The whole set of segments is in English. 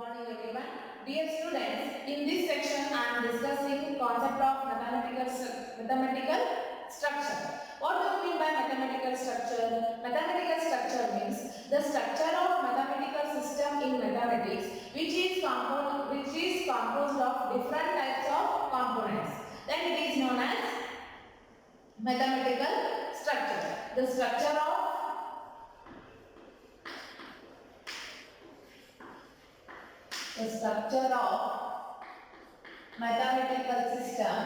morning everyone. Dear students, in this section I am discussing concept of mathematical structure. What do you mean by mathematical structure? Mathematical structure means the structure of mathematical system in mathematics which is composed of different types of components. Then it is known as mathematical structure. The structure of mathematical system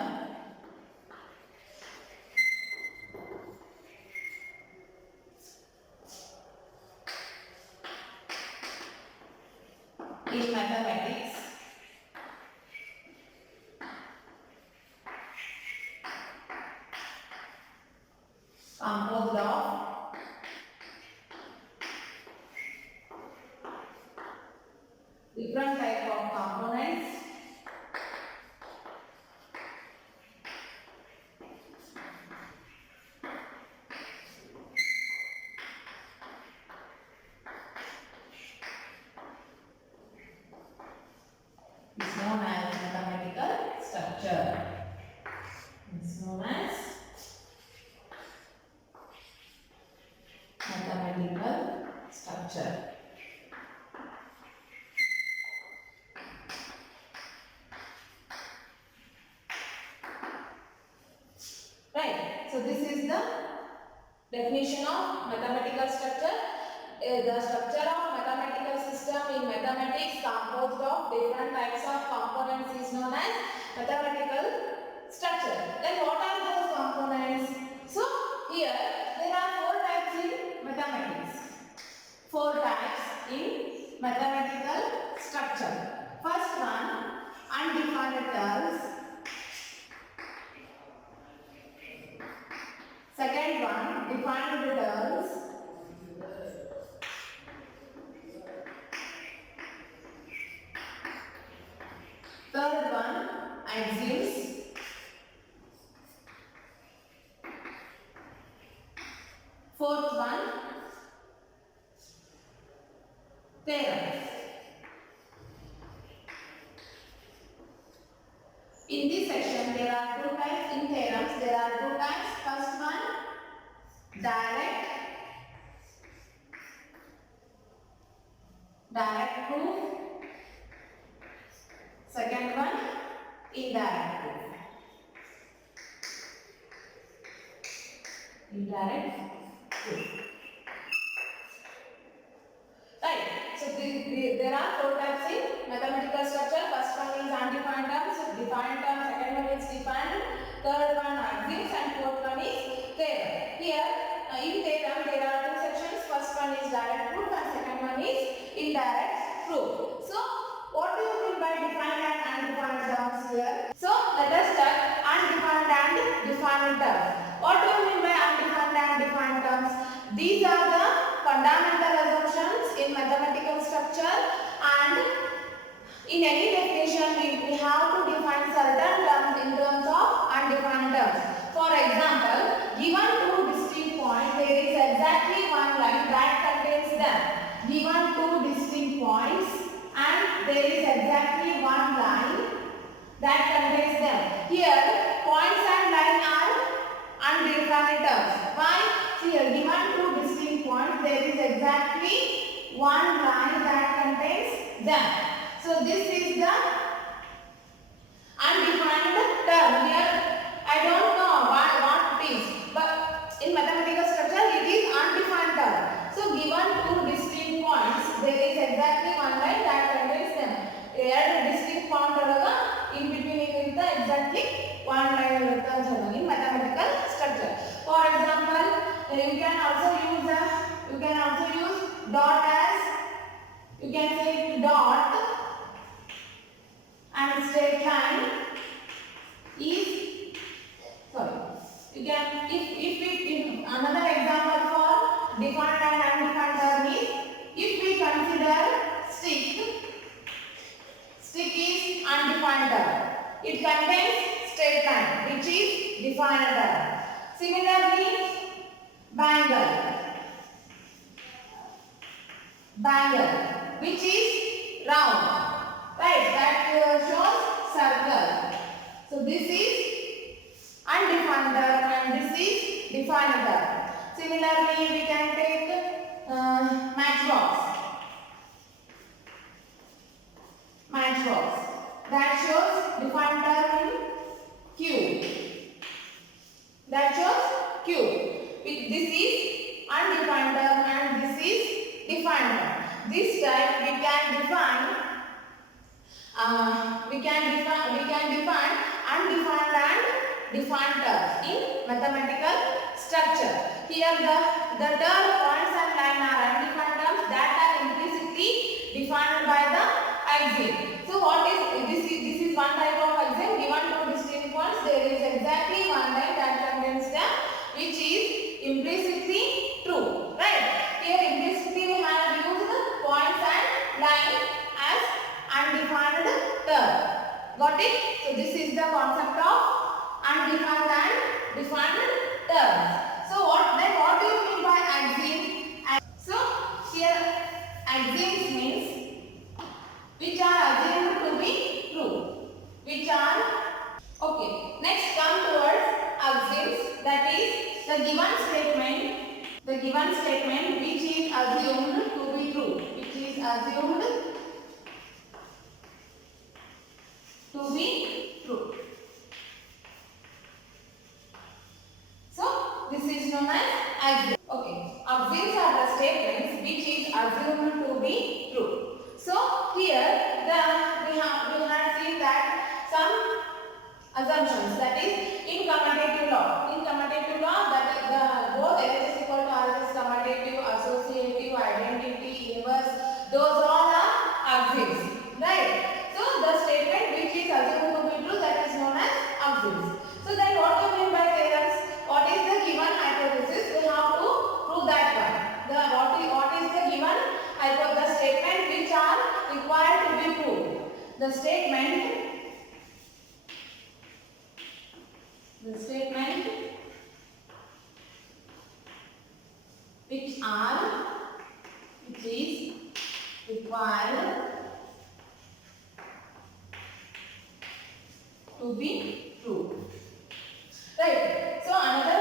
in mathematics composed of different type of components is known as mathematical structure. It's known as mathematical structure. Right. So this is the definition of mathematical structure. The structure of mathematical system in mathematics composed of different types of components is known as mathematical structure. Then what are those components? So here there are four types in mathematics. Four types in mathematical structure. First one, undefined terms. Second one, defined terms. Third one, axioms. Fourth one, theorems. In this section, there are two types in theorems. There are two types. First one, direct proof. Second one, indirect proof. Indirect proof. Right. So there are four types in mathematical structure. First one is undefined terms. Defined term. Second one is defined. Third one axioms, and fourth one is theorem. Here in theorem there are two sections. First one is direct proof and second one is indirect proof. So what do you mean by defined and undefined terms here? So let us start undefined and defined terms. What do you mean by undefined and defined terms? These are the fundamental assumptions in mathematical structure, and in any definition we have to define certain terms in terms of undefined terms. For example, given two distinct points, there is exactly one line that contains them. Given two distinct points and there is exactly one line that contains them. Here points and line are undefined terms. Why? Here given two distinct points, there is exactly one line that contains them. So this is the undefined term. Here I don't know what it is, but in mathematical structure it is undefined term. So given two distinct points, there is exactly one line that contains them. Two distinct points in between is exactly one line in mathematical structure. For example, you can also use dot as, you can say dot and straight line is, sorry, you can, if another example for defined and undefined term is, if we consider stick is undefined term. It contains straight line which is defined term. Similarly, bangle which is round. defined term in Q. That shows Q. This is undefined term and this is defined term. This type we can define undefined and defined terms in mathematical structure. Here the term points and line are undefined terms that are implicitly defined by the axiom. So what is this is one type of axiom. Given two distinct points, there is exactly one line that contains them which is implicitly true, right? Here implicitly we have used points and line as undefined term. Got it? So this is the concept of undefined and defined terms. So what do you mean by axiom? So here axioms means which are assumed to be true. Which are okay. Next come towards axioms, that is the given statement. The given statement which is assumed to be true. Which is assumed to be true. So this is known as axiom. Okay, axioms are the statements which is assumed to be true. So here we have seen that some assumptions, that is in commutative law. In commutative law, that is both LHS equal to RHS, commutative, associative, identity, inverse, those all are axioms, right? So the statement which is assumed to be true, that is known as axioms. So then what do you mean by theorems? What is the given hypothesis? We have to prove that one. What is the given hypothesis statement which are required to be proved? The statement which is required to be true, right? So another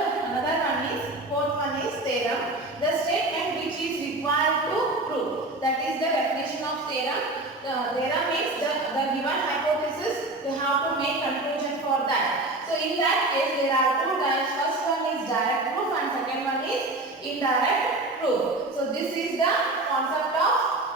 one is, fourth one is theorem. The statement which is required to prove, that is the definition of theorem. The theorem is the given hypothesis, we have to make conclusion for that. So in that case there are two types. First one is direct proof and second one is indirect proof. So this is the concept of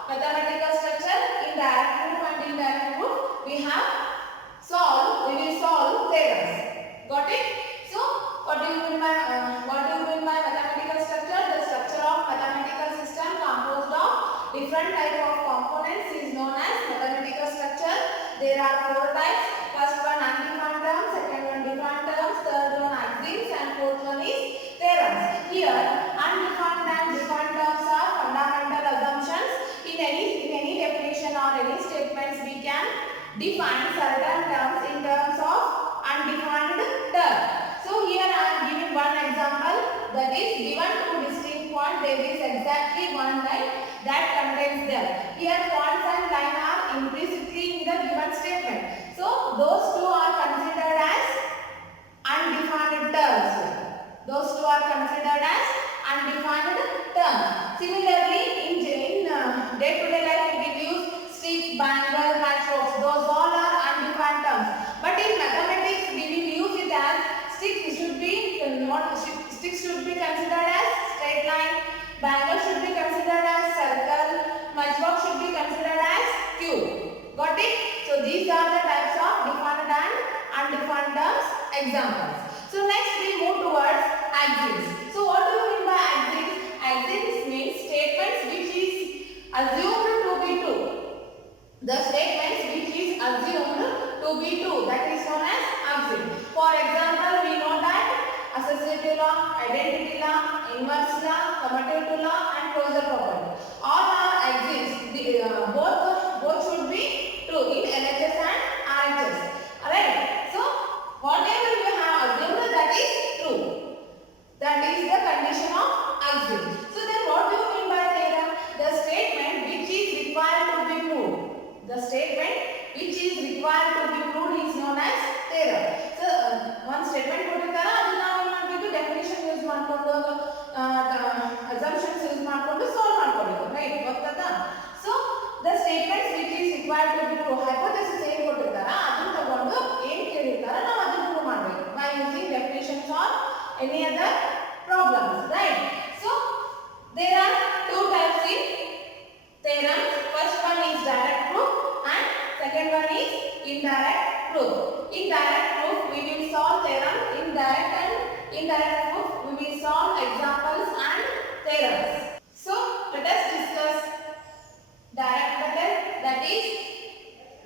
mathematical structure. In direct proof and indirect proof we will solve theorems. Got it? So what do you mean by mathematical structure? The structure of mathematical system composed of different type of components is known as mathematical structure. There are four types. First one undefined terms, second one defined terms, third one axioms, and fourth one is theorems. Here undefined and defined terms are fundamental assumptions. In any definition or any statements we can define certain terms in terms of undefined term. So here I am giving one example, that is given two distinct points, there is exactly one line that contains them. Here points and line are implicitly in the given statement. So those two are considered as undefined terms. Those two are considered as undefined terms. Similarly, in day-to-day life we will use stick, bangle, matchbox. Those all are undefined terms. But in mathematics we will use it as stick should be considered as straight line, bangle should be considered as circle, matchbox should be considered as cube. Got it? So these are the types of defined and undefined terms examples. So next we move towards axioms. So what do you mean by axioms? Axioms means statements which is assumed to be true. The statements which is assumed to be true, that is known as axiom. For example, we know that associative law, identity law, inverse law, commutative law, and closure property. All are axioms. Both should be true in LHS and RHS. Alright. So whatever you have assumed, that is true. That is the condition of axiom. So then what do you mean by theorem? The statement which is required to be proved. The statement which is required to be proved is known as theorem. So one statement ಕೊಟ್ಟಿರ್ತಾರೆ, ಅದನ್ನ ನಾವು ಏನು ಮಾಡಬೇಕು, definition use ಮಾಡಿಕೊಂಡು assumptions use ಮಾಡಿಕೊಂಡು solve ಮಾಡ್ಕೊಬೇಕು, right? ಗೊತ್ತಾಯ್ತಾ? So the statements which is required to be true, hypothesis ಏನು ಕೊಟ್ಟಿರ್ತಾರ ಅದನ್ನ ತಗೊಂಡು one is indirect proof. In direct proof, we will solve theorem. In direct and indirect proof, we will solve examples and theorems. So let us discuss direct method. That is,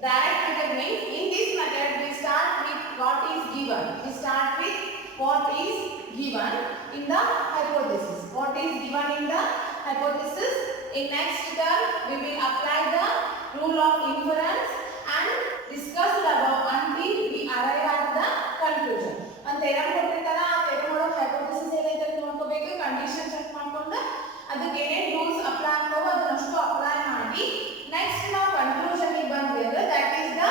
direct method means in this method we start with what is given. We start with what is given in the hypothesis. What is given in the hypothesis. In next term, we will apply the rule of inference and discuss the above until we arrive at the conclusion. And theorem ಕೊಟ್ಟಿರ್ತಾರ ಆ theorem ಒಳಗೆ hypothesis ಏನೈತೆ ಅಂತ ನೋಡ್ಕೋಬೇಕು, condition check ಮಾಡ್ಕೊಂಡು ಅದಕ್ಕೆ ಏನೇನು rules apply ಆಗ್ತಾವೋ ಅದನ್ನಷ್ಟು apply ಮಾಡಿ ನೆಕ್ಸ್ಟ್ ನಾವು ಕನ್ಕ್ಲೂಷನ್ ಗೆ ಬಂದ್ವಿ ಅಂದ್ರೆ that is the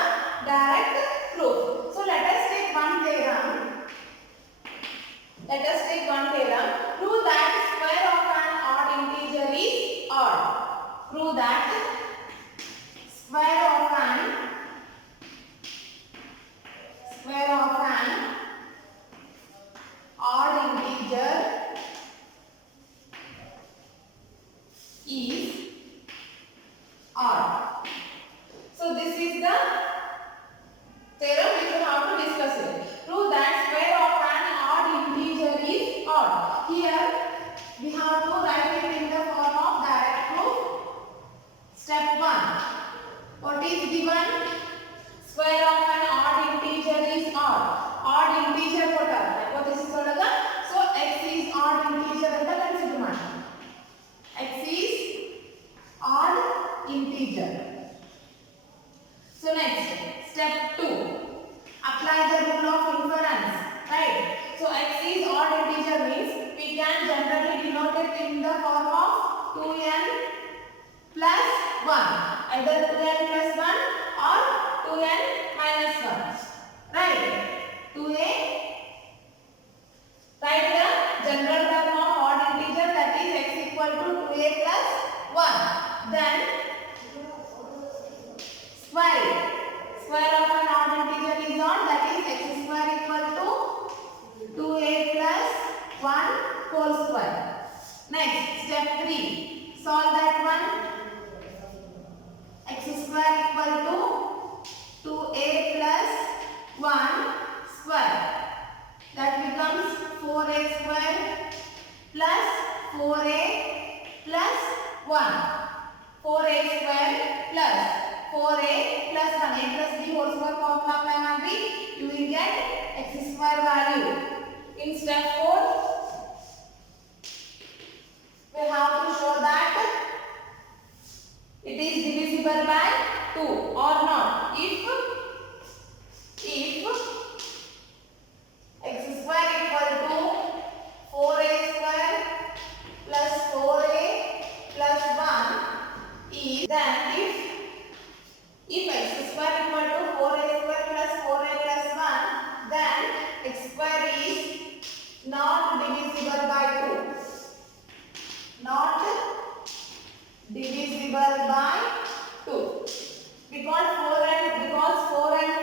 direct proof. So let us take one theorem. Let us take one theorem. Prove that square of an odd integer is odd. Prove that square of an odd integer is odd. So this is the theorem which we have to discuss it. Prove that square of an odd integer is odd. Here we have to write it in the form of direct proof. Step 1. What is given? Square of an odd integer is odd. Odd integer ಕೊಟ್ಟಾರ hypothesis ಒಳಗ. So x is odd integer ಅಂತ consider ಮಾಡಿ. X is odd integer. So next, step 2. Apply the rule of inference. Right? So x is odd integer means we can generally denote it in the form of 2n plus 1. Either 2n plus 1 or 2n minus 1. Right? 2a. Write the general term of odd integer, that is x equal to 2a plus 1. Then square it. Square of an odd integer is odd, that is x square equal to 2a plus 1 whole square. Next, step 3. Solve that one. X square equal to 2a plus 1 square. That becomes 4a square plus 4a plus 1. 4a square plus 4a plus 1. A plus b whole square formula apply ಮಾಡಿ you will get x square value. In step 4, we have to show that it is divisible by 2 or not. If x square equal to 4a square plus 4a plus 1 is, then if x square equal to 4a square plus 4a plus 1, then x square is not divisible by 2. Not divisible by 2. Because 4 and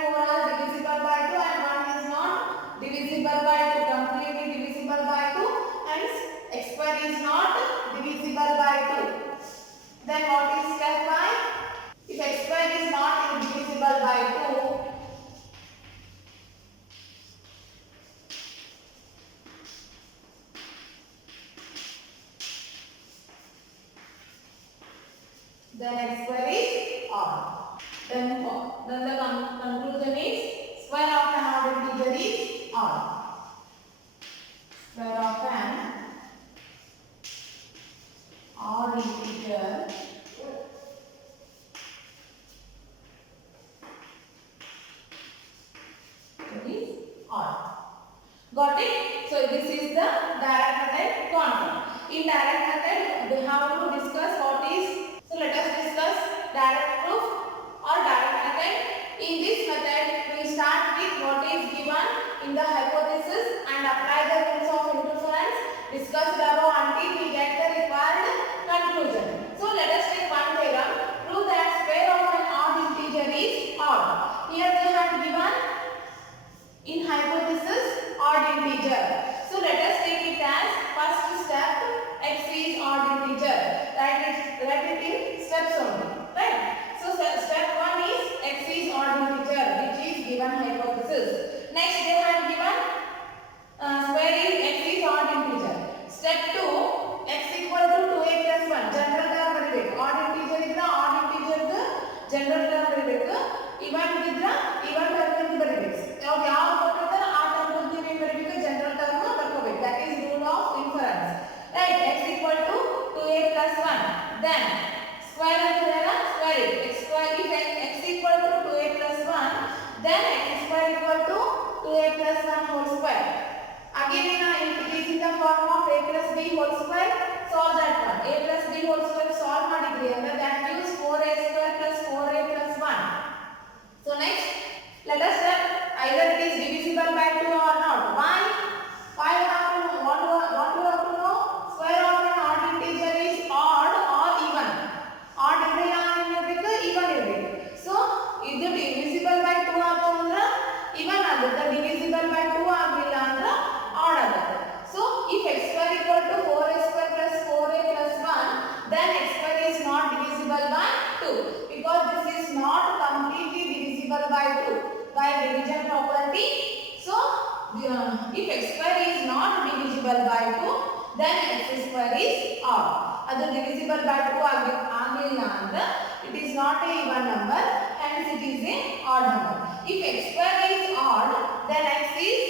4 are divisible by 2 and 1 is not divisible by 2. Completely divisible by 2. Hence x square is not divisible by 2. Then what is step 5? If x square is not divisible by 2, then x square is odd. Then the conclusion is square of an odd integer is odd. Square of an odd integer is odd. Got it? So this is the direct method concept. In direct method, we have to discuss what is. So let us discuss direct proof or direct method. In this method, we start with what is given in the hypothesis and apply the rules of inference. Discuss the above until we get the required conclusion. So let us take one theorem. Prove that square of an odd integer is odd. Here they have given in hypothesis odd integer. So let us take it as first step, x is odd integer. Write it in steps only. Right? So step 1 is x is odd even term ಬರಿಬೇಕು. ಯಾವ ಕೊಟ್ಟಿರ್ತಾರೆ ಆ term ಬಗ್ಗೆ ಏನು ಬರಿಬೇಕು, general term ಬರ್ಕೋಬೇಕು. that is rule of inference, right? x equal to 2a plus 1, then square ಅಂತಿದೆಯಲ್ಲ square it. x square if x equal to 2a plus 1, then x square equal to 2a plus 1 whole square. Again it is in the form of a plus b whole square. Solve that one. A plus b whole square solve ಮಾಡಿದ್ರಿ ಅಂದ್ರೆ that gives 4a square plus 4a plus 1. So next let us check either it is divisible by 2 or not. Why you have to know? What you have to know? Square of an odd integer is odd or even. Odd ಇರಲಿಲ್ಲ ಅಂದ್ರೆ even ಇರಬೇಕು. So ಇದು divisible by 2 ಆಯ್ತು ಅಂದ್ರೆ even ಆಗುತ್ತೆ, divisible by 2 ಆಗಲಿಲ್ಲ ಅಂದ್ರೆ odd ಆಗುತ್ತೆ. So if x square equal to 4a square plus 4a plus 1, then x square is not divisible by 2 because this is not completely divisible by 2 by division property. So if x square is not divisible by 2, then x square is odd. ಅದು divisible by 2 ಆಗಲಿಲ್ಲ ಅಂದ್ರೆ it is not a even number, hence it is a odd number. If x square is odd, then x is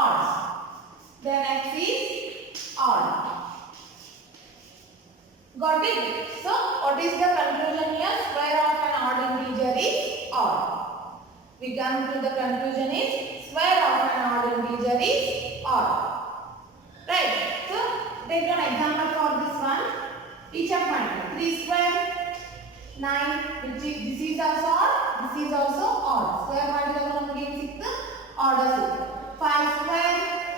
odd. Then x is odd. Got it? So what is the conclusion here? Square of an odd integer is odd. We come to the conclusion is square of an odd integer is odd. Right? So take an example for this one. Each of one 3 square 9, this is also odd, this is also odd. Square ಮಾಡಿದಾಗ ನಮಗೆ ಏನು ಸಿಕ್ತು? Odd ಸಿಕ್ತು. 5 square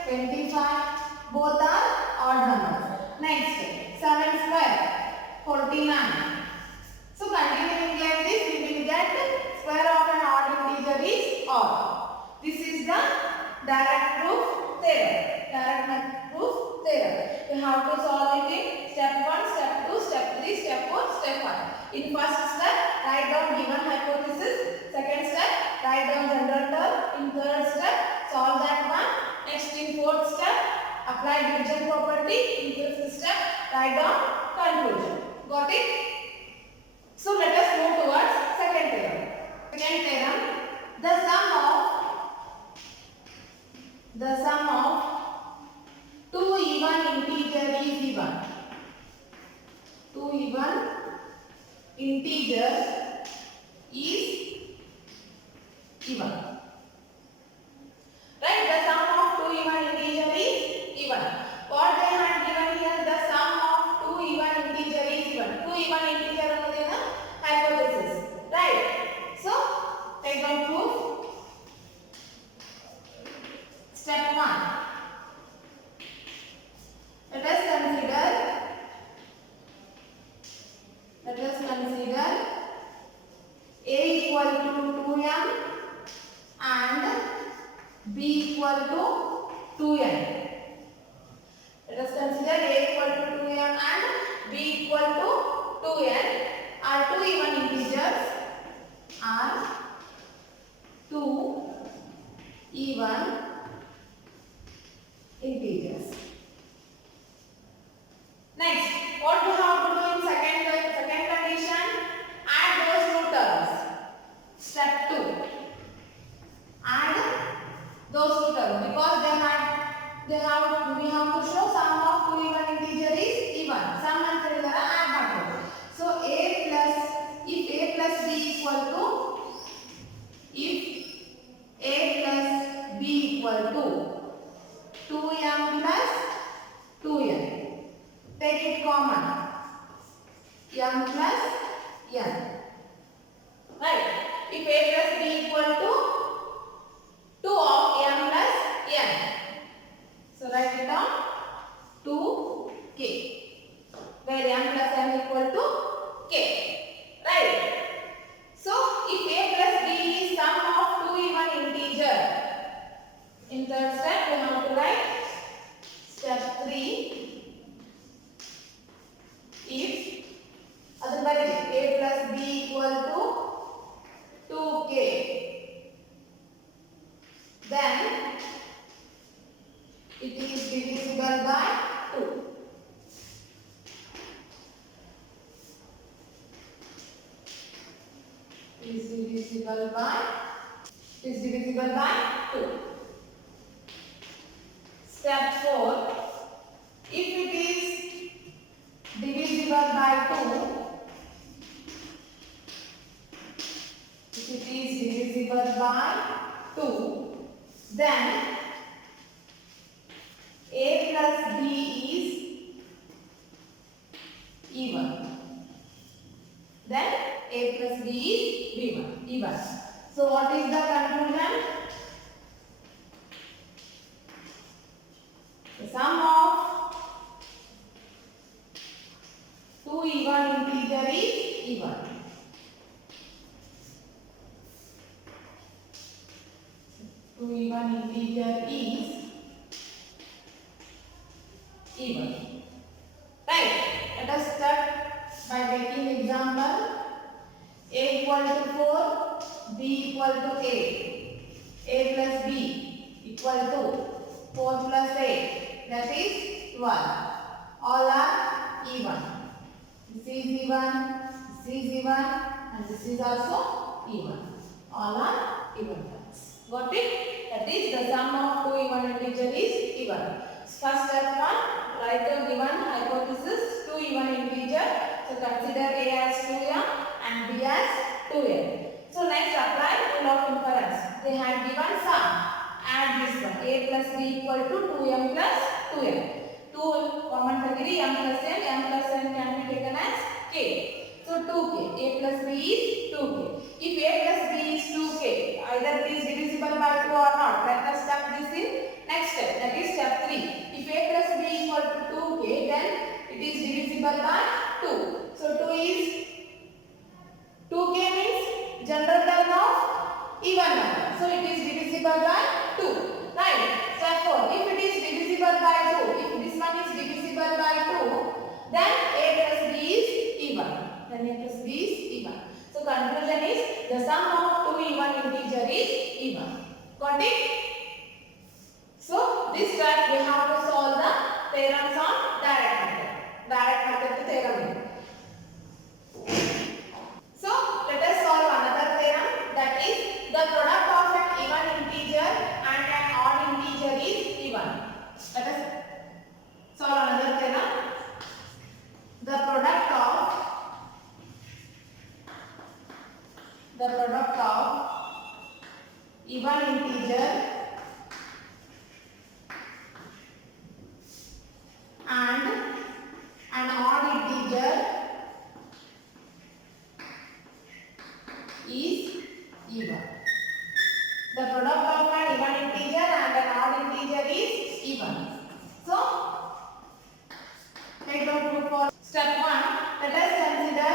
25, both are odd numbers. Next 7 square 49. So continuing like this, we will get square of an odd integer is odd. This is the direct proof theorem. Direct proof theorem. We have to solve it in step 1, step 2, step 3, step 4, step 5. In first step, write down given hypothesis. Second step, write down general term. In third step, solve that one. Next in fourth step, apply division property. In fifth step, write down conclusion. Got it? So let us move towards second theorem. Second theorem, the sum of two even integer is even. Two even integer is even. Right? The sum of two even integer is even. What they have given here? The sum of two even integer is even. Two even integer ಅನ್ನೋದೇನು? Hypothesis. Right? So take down proof. Step 1. Let us consider a equal to 2m and b equal to 2n. Let us consider a equal to 2m and b equal to 2n are two even integers. Are two even integers. Next, what we have to do in second condition? Add those two terms. Step 2. Add those two terms because we have to show sum of two even integer is even. Sum and add ಮಾಡ್ಬೇಕು. So if a plus b equal to 2m plus 2n. Take it common. M plus n. Right? If a plus b equal to 2 of m plus n. So write it down 2k. Where m plus n equal to k. Right? So if a plus b is sum of two even integer. In third step we have to write step 3. If a plus b equal to 2k. is divisible by 2. Step 4. If it is divisible by 2, if it is divisible by 2, then a plus b is even. Then a plus b is even. So what is the conclusion? The sum of two even integer is even. Two even integer is even. Right. Let us start by taking example. A equal to 4, b equal to 8. A plus b equal to 4 plus 8. That is 12. All are even. This is even, this is even, and this is also even. All are even terms. Got it? That is the sum of two even integer is even. First step 1, write the given hypothesis, two even integer. So consider A as 2m and B as 2n. So next apply rule of inference. They have given sum. Add this one. A plus b equal to 2m plus 2n. 2 common category m plus n can be taken as k. So 2k. A plus b is 2k. If a plus b is 2k, either it is divisible by 2 or not. Let us step this in next step. That is step 3. If a plus b equal to 2k, then it is divisible by 2. So 2 is 2k means general term of even number. So it is divisible by 2. Right. Step 4. If it is divisible by 2, if this one is divisible by 2, then a plus b is even. Then a plus b is even. So conclusion is the sum of two even integer is even. Got it? So this step we have to solve the theorems on direct method. Direct method theorem. So let us solve another theorem, that is the product of an even integer and an odd integer is even. Let us solve another theorem. The product of even integer and an odd integer is even. The product of an even integer and an odd integer is even. So, take note group for step 1. Let us consider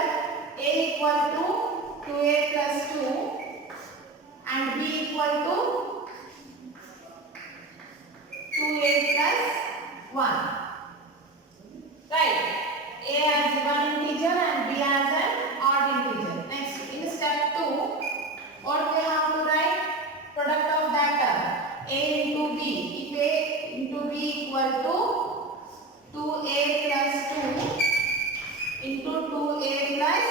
a equal to 2a plus 2 and b equal to 2a plus 1. Right. A as even integer and b as an odd integer. Next, in step 2, what we have to write? Product of that term. A into b. If a into b equal to 2a plus 2 into 2a plus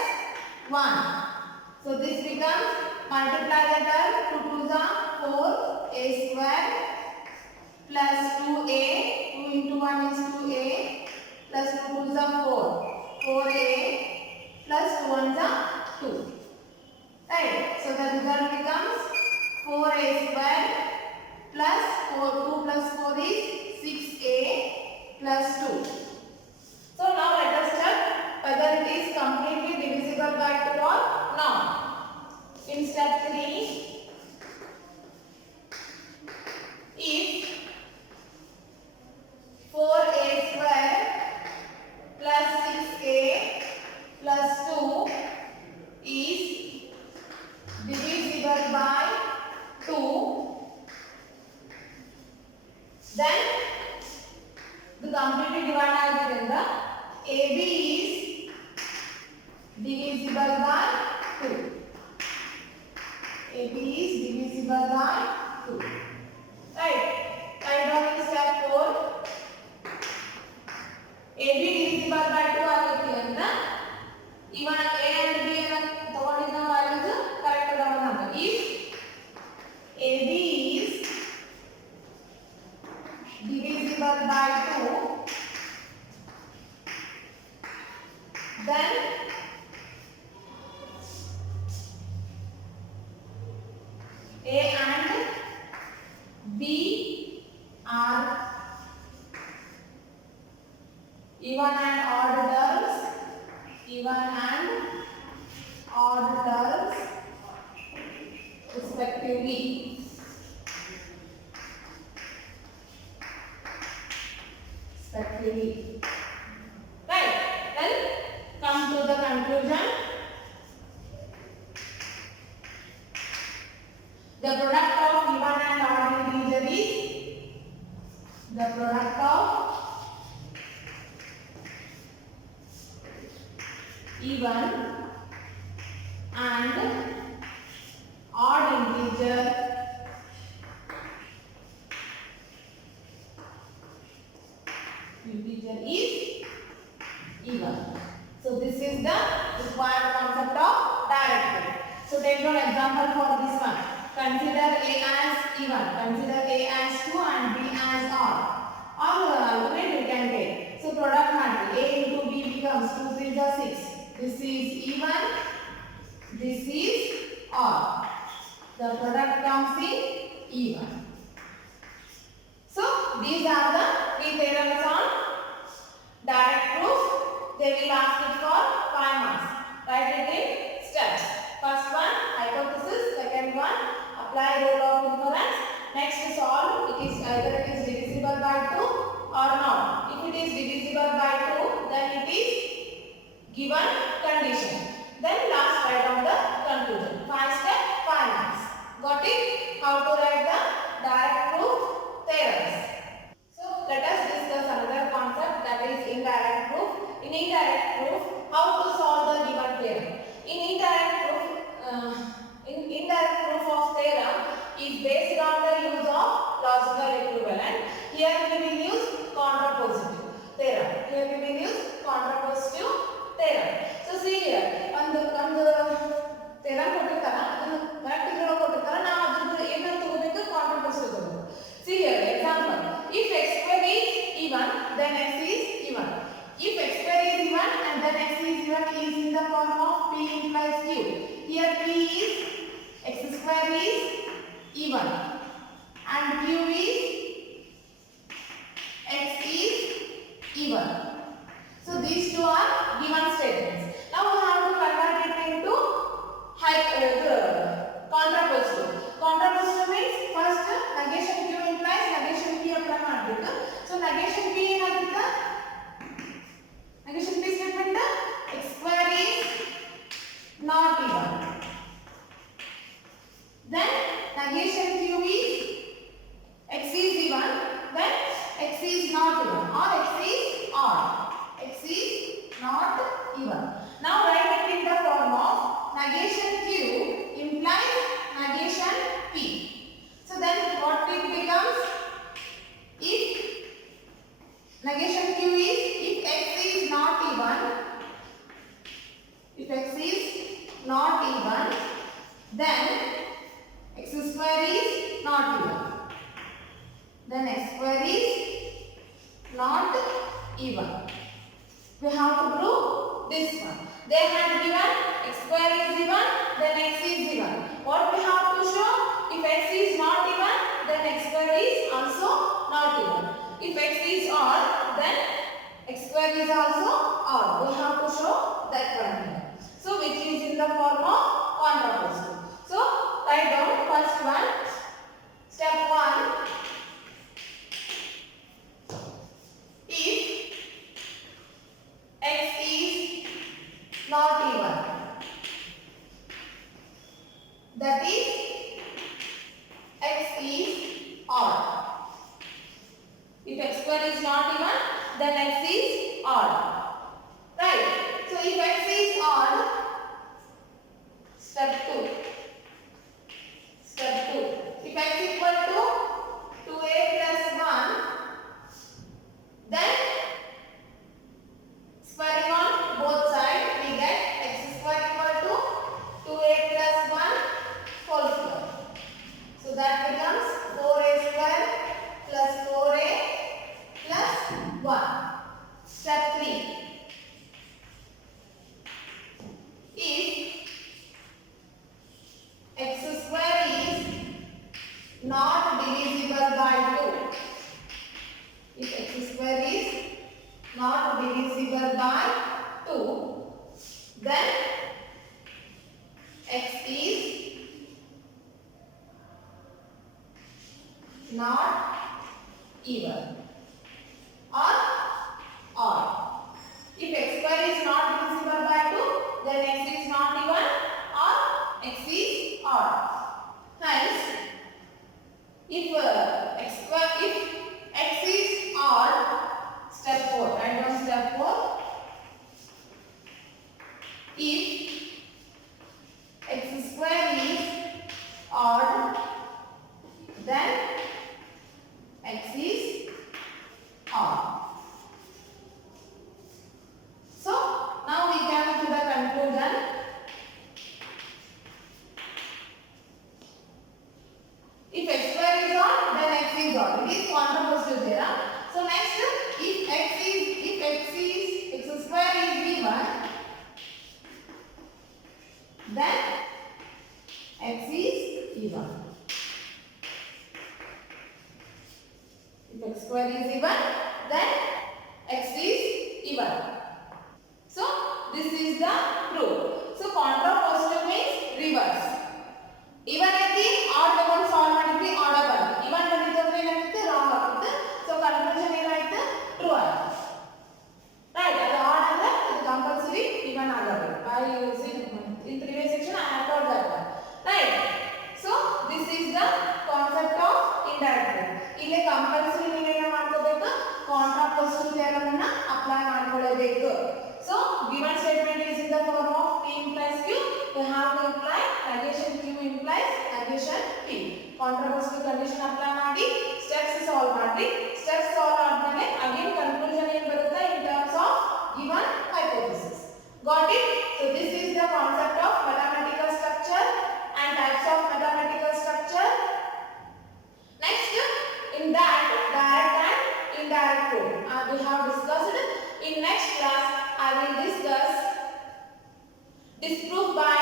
1. So this becomes, multiply the term, 2 to the 4, a square plus 2a, 2 into 1 is 2a, plus 2 to the 4, 4a, plus 2 1 the 2. Right, so the result becomes 4a square plus 2 plus 4 is 6a plus 2. So now let us check whether it is completely divisible by 2 or not. In step 3, if 4a square plus 6a plus 2 is divisible by 2, then the completely divided ಆಗಿದ್ದರಿಂದ AB is divisible by 2. AB is divisible by 2. Right. Write down in step 4. AB divisible by 2 ಆಗಿತ್ತು ಅಂತ ಇವನ್ A and B ಅನ್ನು ತಗೊಂಡಿದ್ದ values correct A and B are even and odd terms, even and odd terms respectively. Right. Then come to the conclusion. The product of even and odd integer is the product of even and odd integer is even. So this is the required concept of direct proof. So take an example for this one. Consider A as even, consider A as 2 and B as odd. Or alternate we can take. So product matrix A into B becomes 2 3 are 6. This is even, this is odd. The product comes in even. So these are the three theorems on direct proof. They will ask it for 5 marks. Write it in steps. First one, hypothesis. Second one, apply rule of inference. Next, solve. It is either it is divisible by 2 or not. If it is divisible by 2, then it is given condition. Then last, write down the conclusion. 5 step, 5 marks. Got it? How to write the direct proof theorems. So let us discuss another concept, that is indirect proof. In indirect proof, how to solve the given theorem. In indirect proof of theorem is based on the use of logical equivalent. Here we will use contrapositive theorem. So see here, on the theorem ಕೊಟ್ಟಿರ್ತಾರ ಅದನ್ನ correct ಇರೋ ಕೊಟ್ಟಿರ್ತಾರ ನಾವು ಅದನ್ನ ಏನಂತ ತಗೋಬೇಕು contrapositive ತಗೋಬೇಕು. See here example, if x square is even then x is even. If x square is even and then x is even is in the form of p implies q. Here p is x square is even and q is x is even. So these two are given statements. Now we have to convert it into contrapositive. Contrapositive means first negation q implies negation p apply ಮಾಡಬೇಕು. So negation p ಏನಾಗುತ್ತೆ? Negation p statement x square is not even. Then negation q is x is even, then x is not even or x is odd. X is not even. Now write it in the form of negation q implies negation p. So then what it becomes? If negation q is if x is not even, then x square is not even. Then x square is not even. We have to prove this one. They had given x square is even, then x is even. What we have to show? If x is not even, then x square is also not even. If x is odd, then x square is also odd. We have to show that one here. So which is in the form of contrapositive. So write down first one. Step 1. If x is not even, that is x is odd. If x square is not even, then x is odd. Right? So if x is odd, step 2. If x equal to 2a plus 1, then squaring on both sides we get x square equal to 2a plus 1 not divisible by 2. If x square is not divisible by 2, then x is not even or odd. If x square is not divisible by 2, then x is not even or x is odd. Hence, if x is odd, step 4. Write down step 4. If x square is odd, then x is odd. So now we come to the conclusion. If x square is odd, then x is odd. It is contrapositive theorem. So next, if x square is even, then x is even. If x square is even, then x is even. So this is the proof. So contrapositive means reverse. Even ಐತಿ add ತಗೊಂಡು solve ಮಾಡಿದ್ವಿ add ಬಂತು. ಇವನ್ ಬಂದಿತ್ತು ಅಂದ್ರೆ ಏನಾಗುತ್ತೆ wrong ಆಗುತ್ತೆ. So conclusion ಏನಾಯ್ತು true ಆಯ್ತು. ರೈಟ್ ಅದು ಆಡ್ ಅಂದ್ರೆ ಅದು ಕಂಪಲ್ಸರಿ ಇವನ್ ಆಗಬೇಕು. I use it in previous section I have told that one. Right. So this is the concept of indirect proof. ಇಲ್ಲಿ ಕಂಪಲ್ಸರಿ ನೀವು ಏನು ಮಾಡ್ಕೋಬೇಕು ಕಾಂಟ್ರಾಪೋಸಿಟಿವ್ ಥಿಯರಮ್ ಅನ್ನು apply ಮಾಡ್ಕೊಳ್ಳಬೇಕು. So given statement is in the form of P implies Q, you have to apply negation Q implies negation P. Contrapositive condition apply ಮಾಡಿ steps solve ಮಾಡಿ. Steps solve ಆದ್ಮೇಲೆ again conclusion ಏನು ಬರುತ್ತೆ in terms of given hypothesis. Got it? So this is the concept of mathematical structure and types of mathematical structure. Next, in that direct and indirect proof we have discussed. In next class I will discuss disproof by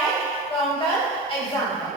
counter example.